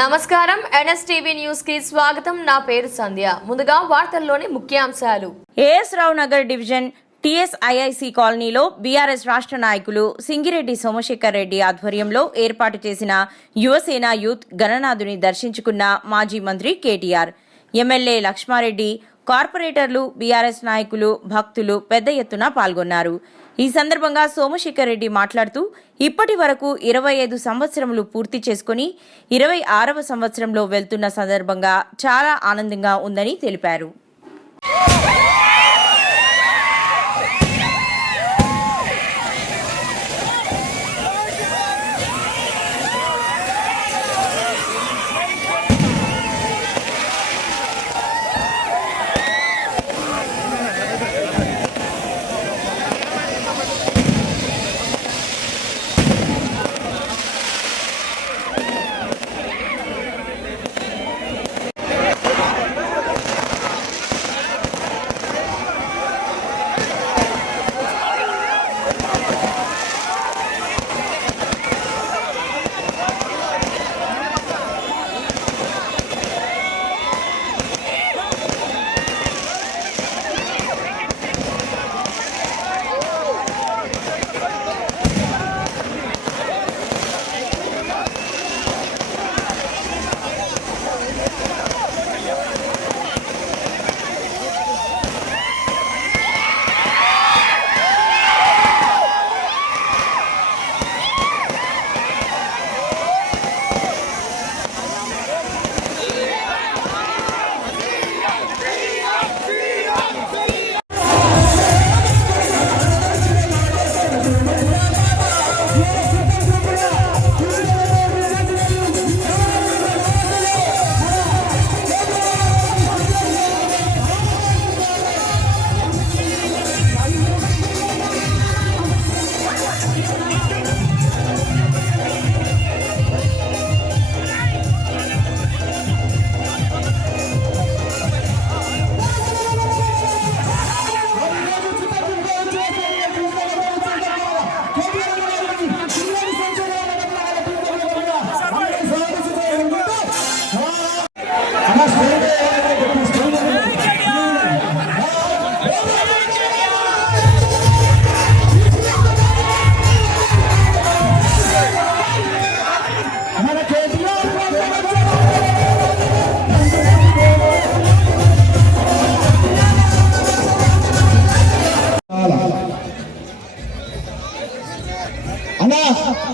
నమస్కారం. ఎన్ఎస్టీవీ న్యూస్కి స్వాగతం. నా పేరు సంధ్య. ముందుగా వార్తల్లోని ముఖ్యాంశాలు. AS Rao Nagar division TSIIC కాలనీలో బీఆర్ఎస్ రాష్ట్ర నాయకులు సింగిరెడ్డి సోమశేఖర్ రెడ్డి ఆధ్వర్యంలో ఏర్పాటు చేసిన యువసేన యూత్ గణనాథుని దర్శించుకున్న మాజీ మంత్రి కేటీఆర్. ఎమ్మెల్యే లక్ష్మారెడ్డి కార్పొరేటర్లు బీఆర్ఎస్ నాయకులు భక్తులు పెద్ద ఎత్తున పాల్గొన్నారు. ఈ సందర్భంగా సోమశేఖర్ రెడ్డి మాట్లాడుతూ ఇప్పటి వరకు ఇరవై ఐదు సంవత్సరములు పూర్తి చేసుకుని ఇరవై ఆరవ సంవత్సరంలో వెళ్తున్న సందర్భంగా చాలా ఆనందంగా ఉందని తెలిపారు.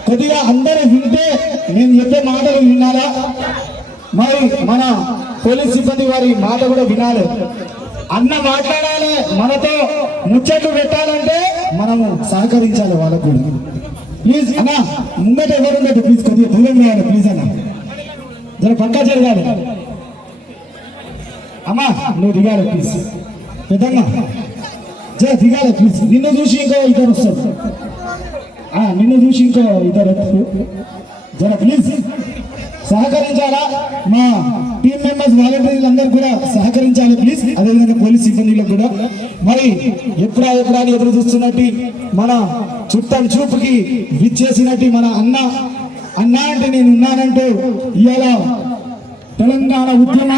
కొద్దిగా అందరూ వింటే నేను చెప్పే మాటలు వినాలా? మరి మన పోలీస్ సిబ్బంది వారి మాట కూడా వినాలి. అన్న మాట్లాడాలి మనతో ముచ్చట్లు పెట్టాలంటే మనము సహకరించాలి వాళ్ళకు కూడా. ప్లీజ్ అన్న ముంగట ఎవరు ఉండదు ప్లీజ్ కొద్దిగా దూరం రావాలి ప్లీజ్ అన్న. జర పక్కా జరగాలి. అమ్మా నువ్వు దిగాలి ప్లీజ్. పెద్దమ్మ జర దిగాలి ప్లీజ్. నిన్ను చూసి ఇంకో ఇద్దరు వస్తారు. నిన్ను చూసి ఇంకో ఇద్దరు జర ప్లీజ్ సహకరించాలా? మా టీం మెంబర్స్ వాలంటీర్లు అందరూ కూడా సహకరించాలి ప్లీజ్ అదేవిధంగా పోలీస్ సిబ్బందిలకు కూడా. మరి ఎప్పుడా ఎప్పుడా ఎదురు చూస్తున్నట్టు మన చుట్టం చూపుకి విచ్చేసినట్టు మన అన్న అన్న అంటే నేను ఉన్నానంటూ ఇవాళ తెలంగాణ ఉద్యమ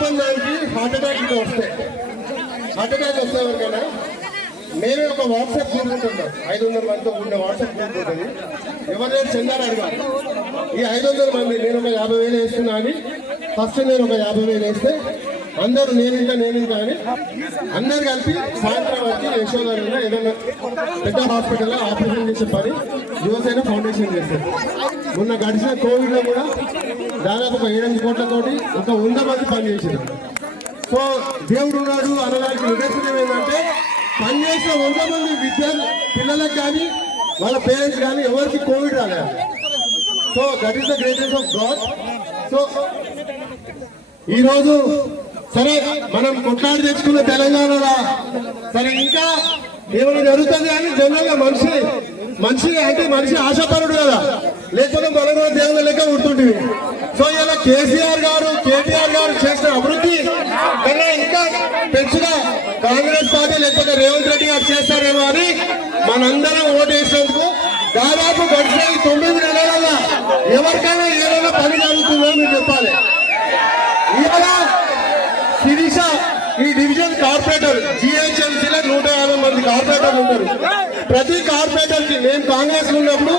కామన్ మ్యాన్కి హార్ట్ అటాక్ ఇట్లా వస్తాయి. హార్ట్ అటాక్ వస్తే ఎవరికైనా మేమే ఒక వాట్సాప్ గ్రూప్ ఉంటున్నాం ఐదు వందల మందితో ఉండే వాట్సాప్ గ్రూప్ ఉంటుంది. ఎవరైనా చెందారు అడగాలి. ఈ ఐదు వందల మంది నేను ఒక యాభై వేలు వేస్తున్నా అని ఫస్ట్ నేను ఒక యాభై వేలు వేస్తే అందరూ నేనింత నేనింత అని అందరు కలిపి సాయంత్రం వచ్చి యశోదారిలో ఏదైనా పెద్ద హాస్పిటల్లో ఆపరేషన్ చేసే పని యువసేన ఫౌండేషన్ చేస్తారు మొన్న గడిచిన కోవిడ్లో కూడా దాదాపు ఒక ఏడెనిమిది కోట్లతోటి ఒక వంద మంది పనిచేసారు సో దేవుడు ఉన్నాడు అనడానికి నిదర్శనం ఏంటంటే పనిచేసిన వంద మంది విద్యార్థి పిల్లలకు కానీ వాళ్ళ పేరెంట్స్ కానీ ఎవరికి కోవిడ్ రాలేదు. So that is the greatest of God so ఈరోజు సరే మనం కొట్లాడి తెచ్చుకున్న తెలంగాణలో. సరే ఇంకా ఏమైనా జరుగుతుంది కానీ జనరల్గా మనిషి మనిషి అంటే మనిషి ఆశాపరుడు కదా. లేకపోతే మనం కూడా దేవుని లెక్క ఉంటుంటివి సో ఇలా కేసీఆర్ గారు కేటీఆర్ గారు చేసిన అభివృద్ధి కన్నా ఇంకా పెంచుగా కాంగ్రెస్ పార్టీ లేకపోతే రేవంత్ రెడ్డి గారు చేస్తారేమో అని మనందరం ఓటేసినందుకు దాదాపు గడిచిన ఈ తొమ్మిది నెలల ఎవరికైనా ఏదైనా పని జరుగుతుందో మీరు చెప్పాలి. ఇవాళ శిరీష ఈ డివిజన్ కార్పొరేటర్ జిహెచ్ఎంసీలో నూట యాభై మంది కార్పొరేటర్లు ఉంటారు. ప్రతి కార్పొరేటర్కి నేను కాంగ్రెస్ ఉన్నప్పుడు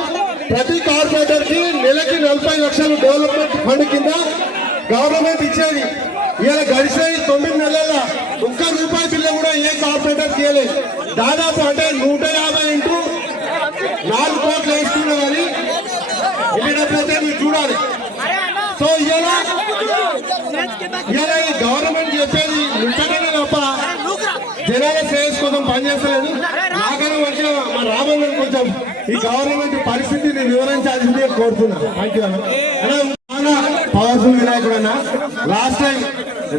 ప్రతి కార్పొరేటర్కి నెలకి నలభై లక్షలు డెవలప్మెంట్ ఫండ్ కింద గవర్నమెంట్ ఇచ్చేది. ఇలా గడిచిన తొమ్మిది నెలల ఒక్క రూపాయి బిల్ల కూడా ఏ కార్పొరేటర్ తీయలేదు దాదాపు అంటే నూట యాభై ఇంటూ నాలుగు కోట్లు వేస్తున్నా కానీ వెళ్ళినట్లయితే మీరు చూడాలి సో ఇలా ఇలా ఈ గవర్నమెంట్ చెప్పేది నిజంగానే తప్ప జనాల శ్రేయస్ కోసం పనిచేస్తలేదు నాకన్నా వచ్చిన మా రామన్ కొంచెం ఈ గవర్నమెంట్ పరిస్థితిని వివరించాల్సిందే కోరుతున్నా. పవర్ఫుల్ వినాయకుడు అన్న. లాస్ట్ టైం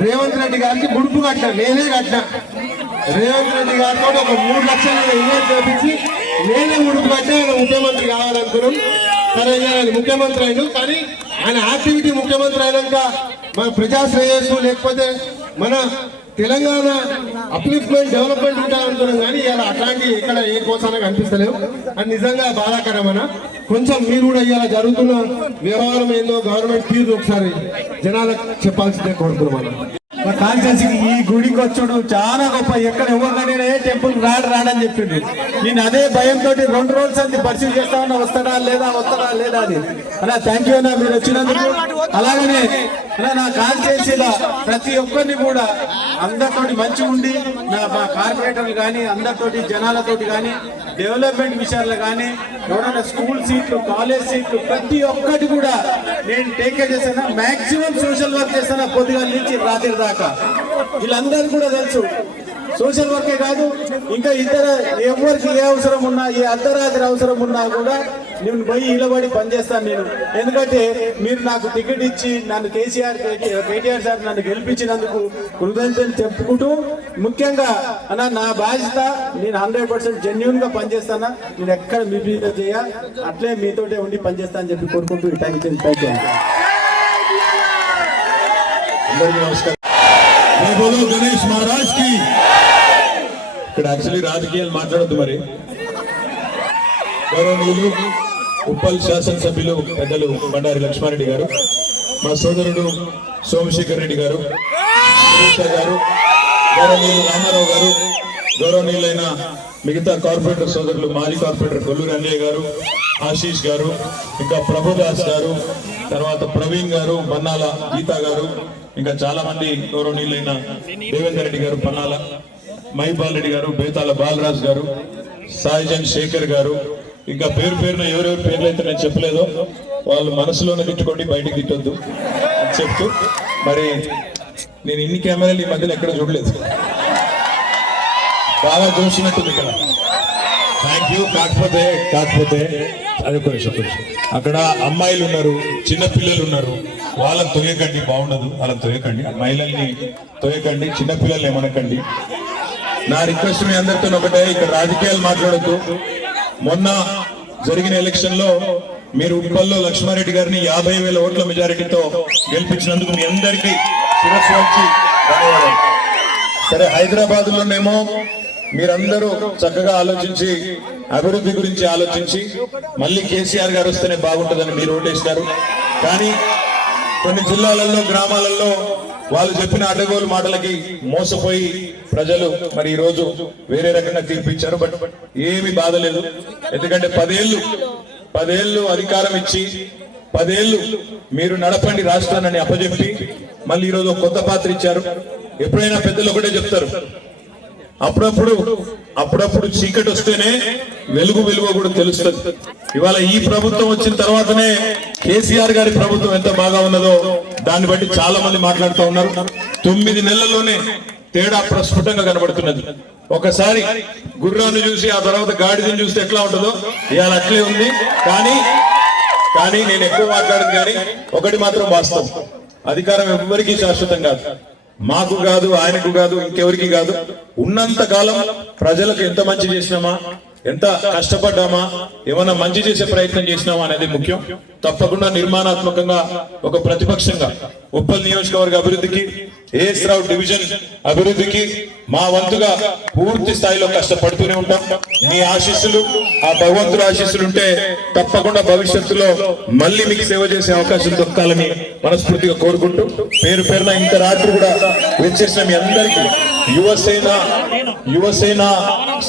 రేవంత్ రెడ్డి గారికి ముడుపు కట్టిన నేనే కట్టిన. రేవంత్ రెడ్డి గారితో ఒక మూడు లక్షలు ఇన్వెస్ట్ చేపించి నేనే ముడుపు కట్టి ఆయన ముఖ్యమంత్రి కావాలనుకున్నాం. సరే ఆయన ముఖ్యమంత్రి అయిన కానీ ఆయన యాక్టివిటీ ముఖ్యమంత్రి అయినాక మన ప్రజా శ్రేయస్సు లేకపోతే మన తెలంగాణ అప్లిఫ్ట్మెంట్ డెవలప్మెంట్ ఉంటాయనుకున్నాం కానీ ఇలా అట్లాంటి ఇక్కడ ఏ కోసాన కనిపిస్తలేవు. అది నిజంగా బాధాకరమన. కొంచెం మీరు కూడా ఇలా జరుగుతున్న వ్యవహారం ఏందో గవర్నమెంట్ తీరు ఒకసారి జనాలకు చెప్పాల్సిందే కోరుకున్నాం మా కాన్షియన్స్కి ఈ గుడికి వచ్చాడు చాలా గొప్ప. ఎక్కడ ఎవరికైనా ఏ టెంపుల్ రాడు రాడని చెప్పిండు. నేను అదే భయంతో రెండు రోజులు సంది పరిశీలి చేస్తా ఉన్నా వస్తాడా లేదా వస్తాడా లేదా అది అలా థ్యాంక్ యూ అన్న మీరు వచ్చినందుకు. అలాగనే అలా నా చేసిన ప్రతి ఒక్కరిని కూడా అందరితోటి మంచి ఉండి నా మా కార్పొరేటర్లు కానీ అందరితోటి జనాలతోటి కానీ డెవలప్మెంట్ విషయాల్లో కానీ ఎవరైనా స్కూల్ సీట్లు కాలేజ్ సీట్లు ప్రతి ఒక్కటి కూడా నేను టేక్ కేర్ చేస్తాను. సోషల్ వర్క్ చేస్తాను పొద్దుగా నుంచి రాత్రి దాకా. వీళ్ళందరూ కూడా తెలుసు. సోషల్ వర్కే కాదు ఇంకా ఇతర ఎవరికి ఏ అవసరం ఉన్నా ఏ అర్ధరాత్రి అవసరం ఉన్నా కూడా నేను పోయి ఇలబడి పనిచేస్తాను నేను. ఎందుకంటే మీరు నాకు టికెట్ ఇచ్చి నన్ను కేసీఆర్ కేటీఆర్ సార్ నన్ను గెలిపించినందుకు కృతజ్ఞతలు చెప్పుకుంటూ ముఖ్యంగా అన్న నా బాధ్యత నేను హండ్రెడ్ పర్సెంట్ జెన్యున్గా పనిచేస్తానా? నేను ఎక్కడ మీ మీద చేయ అట్లే మీతోటే ఉండి పనిచేస్తా అని చెప్పి కోరుకుంటూ థ్యాంక్ యూ థ్యాంక్ యూ అందరికీ నమస్కారం. గణేష్ మహారాజ్కి ఇక్కడ యాక్చువల్లీ రాజకీయాలు మాట్లాడద్దు మరి. ఉప్పల్ శాసనసభ్యులు పెద్దలు బండారి లక్ష్మారెడ్డి గారు మా సోదరుడు సోమశేఖర్ రెడ్డి గారు గారు గౌరవనీయులు రామారావు గారు గౌరవనీయులైన మిగతా కార్పొరేటర్ సోదరులు మాజీ కార్పొరేటర్ కొల్లూరు అన్నయ్య గారు ఆశీష్ గారు ఇంకా ప్రభుదాస్ గారు తర్వాత ప్రవీణ్ గారు బన్నాల గీతా గారు ఇంకా చాలా మంది గౌరవనీయులైన దేవేందర్ రెడ్డి గారు పన్నాల మహిపాల్ రెడ్డి గారు బేతాల బాలరాజ్ గారు సాయిజన్ శేఖర్ గారు ఇంకా పేరు పేరున ఎవరెవరి పేర్లు అయితే నేను చెప్పలేదో వాళ్ళు మనసులోనే తిట్టుకోండి బయటకు తిట్టొద్దు అని చెప్తూ మరి నేను ఇన్ని కెమెరాలు ఈ మధ్యలో ఎక్కడ చూడలేదు. బాగా చూసినట్టుంది ఇక్కడ. థ్యాంక్ యూ కాకపోతే కాకపోతే అది ఒక విషయం అక్కడ అమ్మాయిలు ఉన్నారు చిన్న పిల్లలు ఉన్నారు. వాళ్ళని తొయ్యకండి బాగుండదు. వాళ్ళని తొయ్యకండి. మహిళల్ని తొయ్యకండి చిన్న పిల్లల్ని ఏమనకండి. నా రిక్వెస్ట్ మీ అందరితో ఒకటే ఇక్కడ రాజకీయాలు మాట్లాడద్దు. మొన్న జరిగిన ఎలక్షన్లో మీరు ఉప్పల్లో లక్ష్మారెడ్డి గారిని యాభై వేల ఓట్ల మెజారిటీతో గెలిపించినందుకు మీ అందరికీ శిరస్సు వచ్చి సరే హైదరాబాద్ లోనేమో మీరందరూ చక్కగా ఆలోచించి అభివృద్ధి గురించి ఆలోచించి మళ్ళీ కేసీఆర్ గారు వస్తేనే బాగుంటుందని మీరు ఓటేస్తారు. కానీ కొన్ని జిల్లాలలో గ్రామాలలో వాళ్ళు చెప్పిన అడ్డగోలు మాటలకి మోసపోయి ప్రజలు మరి ఈ రోజు వేరే రకంగా తీర్పిచ్చారు బట్ ఏమి బాధ లేదు. ఎందుకంటే పదేళ్ళు పదేళ్ళు అధికారం ఇచ్చి పదేళ్ళు మీరు నడపండి రాష్ట్రాన్ని అప్పజెప్పి మళ్ళీ ఈరోజు ఒక కొత్త పాత్ర ఇచ్చారు. ఎప్పుడైనా పెద్దలు ఒకటే చెప్తారు అప్పుడప్పుడు అప్పుడప్పుడు చీకటి వస్తేనే వెలుగు వెలుగు కూడా తెలుస్తుంది. ఇవాళ ఈ ప్రభుత్వం వచ్చిన తర్వాతనే కేసీఆర్ గారి ప్రభుత్వం ఎంత బాగా ఉన్నదో దాన్ని బట్టి చాలా మంది మాట్లాడుతూ ఉన్నారు. తొమ్మిది నెలల్లోనే తేడా ప్రస్ఫుటంగా కనబడుతున్నది. ఒకసారి గుర్రాన్ని చూసి ఆ తర్వాత గాడిదని చూస్తే ఎట్లా ఉంటుందో ఇవాళ అట్లే ఉంది. కానీ కానీ నేను ఎక్కువ మాట్లాడదు కానీ ఒకటి మాత్రం వాస్తవం. అధికారం ఎవ్వరికీ శాశ్వతం కాదు. మాకు కాదు ఆయనకు కాదు ఇంకెవరికి కాదు. ఉన్నంత కాలం ప్రజలకు ఎంత మంచి చేసినామా ఎంత కష్టపడ్డామా ఏమైనా మంచి చేసే ప్రయత్నం చేసినామా అనేది ముఖ్యం. తప్పకుండా నిర్మాణాత్మకంగా ఒక ప్రతిపక్షంగా ఉప్పల్ నియోజకవర్గ అభివృద్ధికి ఏఎస్ రావు డివిజన్ అభివృద్ధికి మా వంతుగా పూర్తి స్థాయిలో కష్టపడుతూనే ఉంటాం. మీ ఆశీస్సులు ఆ భగవంతుడు ఆశీస్సులు ఉంటే తప్పకుండా భవిష్యత్తులో మళ్ళీ మీకు సేవ చేసే అవకాశం దొరకాలని మనస్ఫూర్తిగా కోరుకుంటూ పేరు పేరున ఇంత రాత్రి కూడా వచ్చేసిన మీ అందరికీ యువసేన యువసేన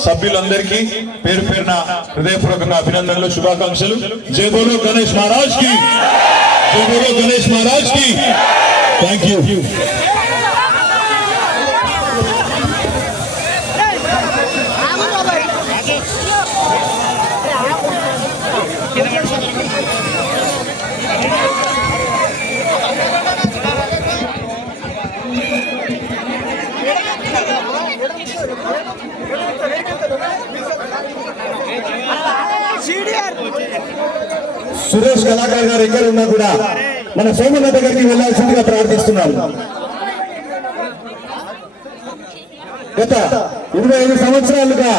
సభ్యులందరికీ పేరు పేరున హృదయపూర్వకంగా అభినందనలు శుభాకాంక్షలు. జై గణేష్ మహారాజ్. కి జై బోలో గణేష్ మహారాజ్కి థ్యాంక్ యూ సురేష్ కళాకారు గారు ఎక్కడ ఉన్నా కూడా మన సోమన్న దగ్గరికి వెళ్ళాల్సిందిగా ప్రార్థిస్తున్నాను గత ఇరవై ఐదు సంవత్సరాలుగా